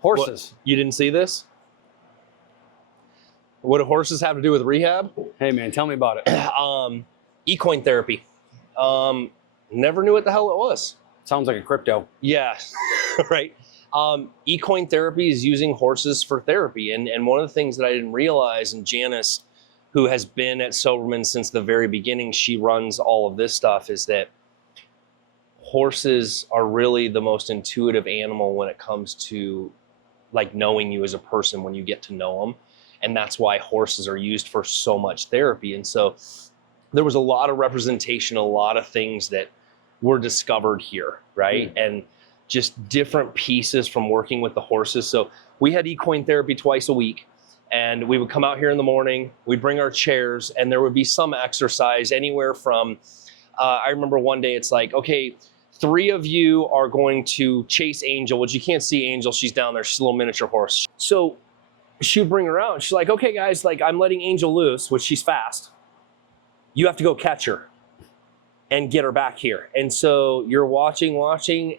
Horses. You didn't see this? What do horses have to do with rehab? Hey man, tell me about it. Equine therapy. Never knew what the hell it was. Sounds like a crypto. Yeah, right. Equine therapy is using horses for therapy. And one of the things that I didn't realize, and Janice, who has been at Soberman since the very beginning, she runs all of this stuff, is that horses are really the most intuitive animal when it comes to like knowing you as a person when you get to know them. And that's why horses are used for so much therapy. And so there was a lot of representation, a lot of things that were discovered here, right? And just different pieces from working with the horses. So we had equine therapy twice a week, and we would come out here in the morning, we'd bring our chairs, and there would be some exercise anywhere from, I remember one day it's like, okay, 3 of you are going to chase Angel, which you can't see Angel, she's down there, she's a little miniature horse. So she would bring her out, and she's like, okay guys, like I'm letting Angel loose, which she's fast. You have to go catch her and get her back here. And so you're watching,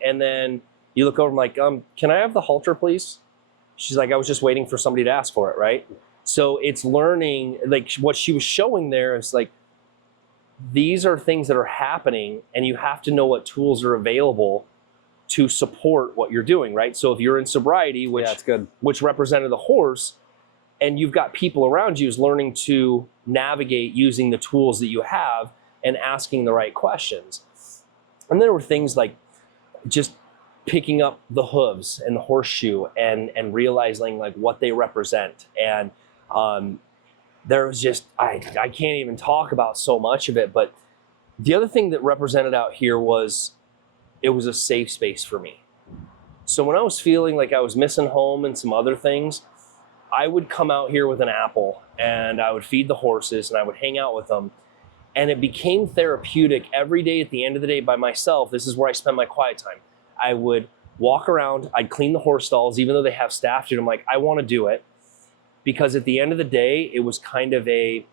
and then you look over and like, can I have the halter, please? She's like, I was just waiting for somebody to ask for it, right? So it's learning, like what she was showing there is like, these are things that are happening and you have to know what tools are available to support what you're doing, right? So if you're in sobriety, which, that's good, which represented the horse, and you've got people around you who's learning to navigate using the tools that you have and asking the right questions. And there were things like just picking up the hooves and the horseshoe and realizing like what they represent. And there was just, I can't even talk about so much of it, but the other thing that represented out here was, it was a safe space for me. So when I was feeling like I was missing home and some other things, I would come out here with an apple and I would feed the horses and I would hang out with them. And it became therapeutic every day at the end of the day by myself. This is where I spend my quiet time. I would walk around, I'd clean the horse stalls, even though they have staff to do. I'm like, I want to do it. Because at the end of the day, it was kind of a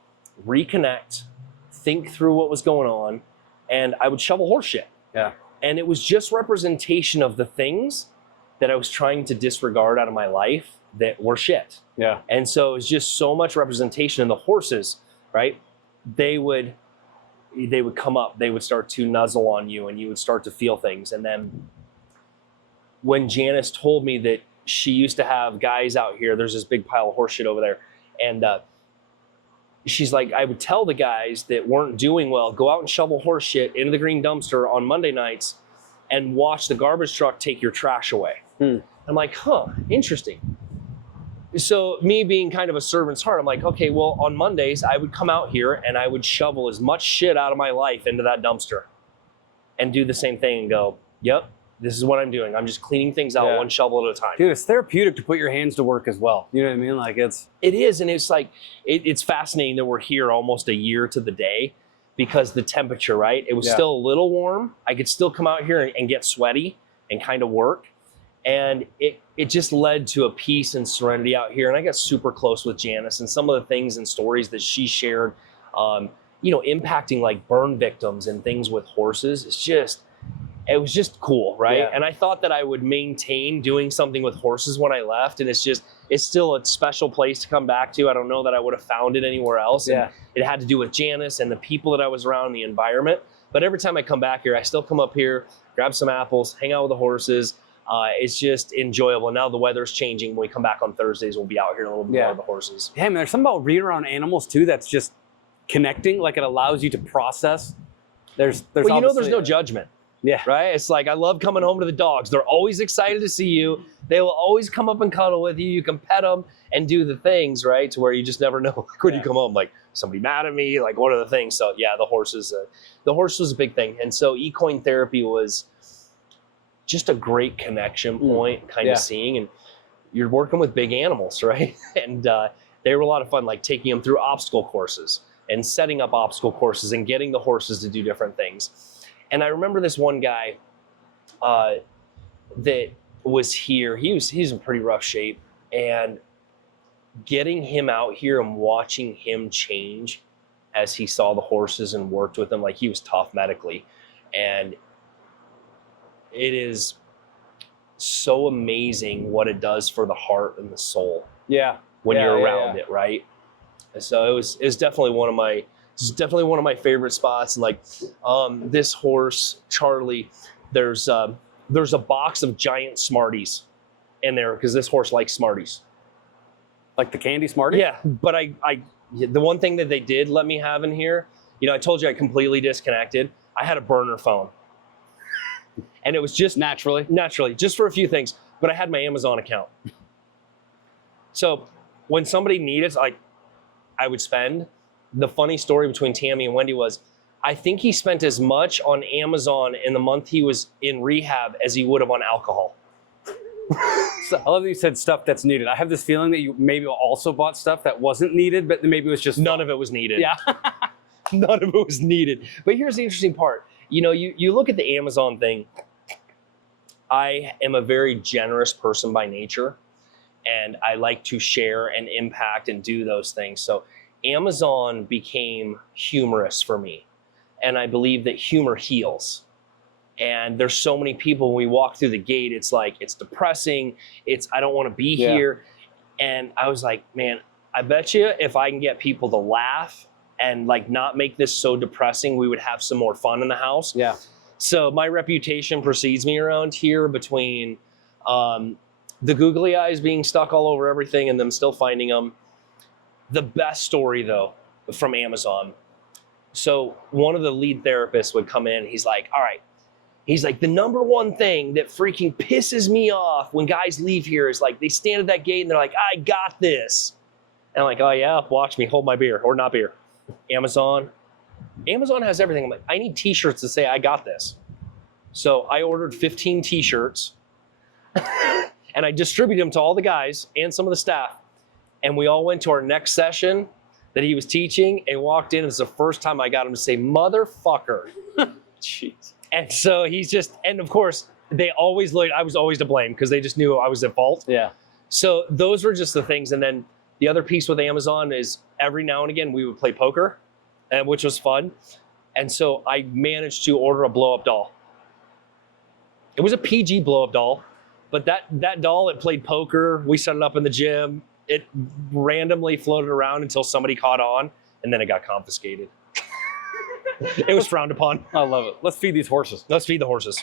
reconnect, think through what was going on, and I would shovel horse shit. Yeah. And it was just representation of the things that I was trying to disregard out of my life that were shit. Yeah. And so it was just so much representation. And the horses, right? They would come up, they would start to nuzzle on you and you would start to feel things. And then when Janice told me that she used to have guys out here, there's this big pile of horse shit over there. And she's like, I would tell the guys that weren't doing well, go out and shovel horse shit into the green dumpster on Monday nights and watch the garbage truck take your trash away. I'm like, huh, interesting. So me being kind of a servant's heart, I'm like, okay, well, on Mondays, I would come out here and I would shovel as much shit out of my life into that dumpster and do the same thing and go, yep, this is what I'm doing. I'm just cleaning things out one shovel at a time. Dude, it's therapeutic to put your hands to work as well. You know what I mean? Like It is, and it's like, it's fascinating that we're here almost a year to the day because the temperature, right? It was still a little warm. I could still come out here and get sweaty and kind of work. And it just led to a peace and serenity out here. And I got super close with Janice and some of the things and stories that she shared, you know, impacting like burn victims and things with horses. It was just cool, right? Yeah. And I thought that I would maintain doing something with horses when I left. And it's still a special place to come back to. I don't know that I would have found it anywhere else. Yeah. And it had to do with Janice and the people that I was around, the environment. But every time I come back here, I still come up here, grab some apples, hang out with the horses. It's just enjoyable. Now the weather's changing. When we come back on Thursdays, we'll be out here a little bit more with the horses. Yeah, man, there's something about being around animals too that's just connecting. Like it allows you to process. There's no judgment. Yeah. Right? It's like, I love coming home to the dogs. They're always excited to see you. They will always come up and cuddle with you. You can pet them and do the things, right? To where you just never know like, when you come home, like somebody mad at me, like what are the things? So yeah, the horse was a big thing. And so equine therapy was just a great connection point, kind of seeing, and you're working with big animals, right? And they were a lot of fun, like taking them through obstacle courses and setting up obstacle courses and getting the horses to do different things. And I remember this one guy that was here. He's in pretty rough shape, and getting him out here and watching him change as he saw the horses and worked with them, like he was tough medically. And it is so amazing what it does for the heart and the soul Yeah. when Yeah, you're yeah, around yeah. it, right? And so it's definitely one of my favorite spots. And like this horse, Charlie, there's a box of giant Smarties in there because this horse likes Smarties. Like the candy Smartie? Yeah, but the one thing that they did let me have in here, you know, I told you I completely disconnected. I had a burner phone. And it was just naturally, just for a few things, but I had my Amazon account. So when somebody needed, like, I would spend. The funny story between Tammy and Wendy was, I think he spent as much on Amazon in the month he was in rehab as he would have on alcohol. So I love that you said stuff that's needed. I have this feeling that you maybe also bought stuff that wasn't needed, but maybe it was just None of it was needed. Yeah. None of it was needed. But here's the interesting part. You know, you look at the Amazon thing. I am a very generous person by nature, and I like to share and impact and do those things. So Amazon became humorous for me. And I believe that humor heals. And there's so many people, when we walk through the gate, it's like, it's depressing. It's, I don't want to be here. And I was like, man, I bet you if I can get people to laugh and like not make this so depressing, we would have some more fun in the house. Yeah. So my reputation precedes me around here between the googly eyes being stuck all over everything and them still finding them. The best story though, from Amazon. So one of the lead therapists would come in. He's like, all right. He's like, the number one thing that freaking pisses me off when guys leave here is like, they stand at that gate and they're like, I got this. And I'm like, oh yeah, watch me hold my beer, or not beer. Amazon has everything. I'm like, I need t-shirts to say I got this. So I ordered 15 t-shirts and I distributed them to all the guys and some of the staff. And we all went to our next session that he was teaching and walked in. It's the first time I got him to say, motherfucker. Jeez. And so he's just, and of course, they always looked, I was always to blame because they just knew I was at fault. Yeah. So those were just the things. And then the other piece with Amazon is every now and again, we would play poker, which was fun. And so I managed to order a blow-up doll. It was a PG blow-up doll, but that doll, it played poker. We set it up in the gym. It randomly floated around until somebody caught on, and then it got confiscated. It was frowned upon. I love it. Let's feed these horses. Let's feed the horses.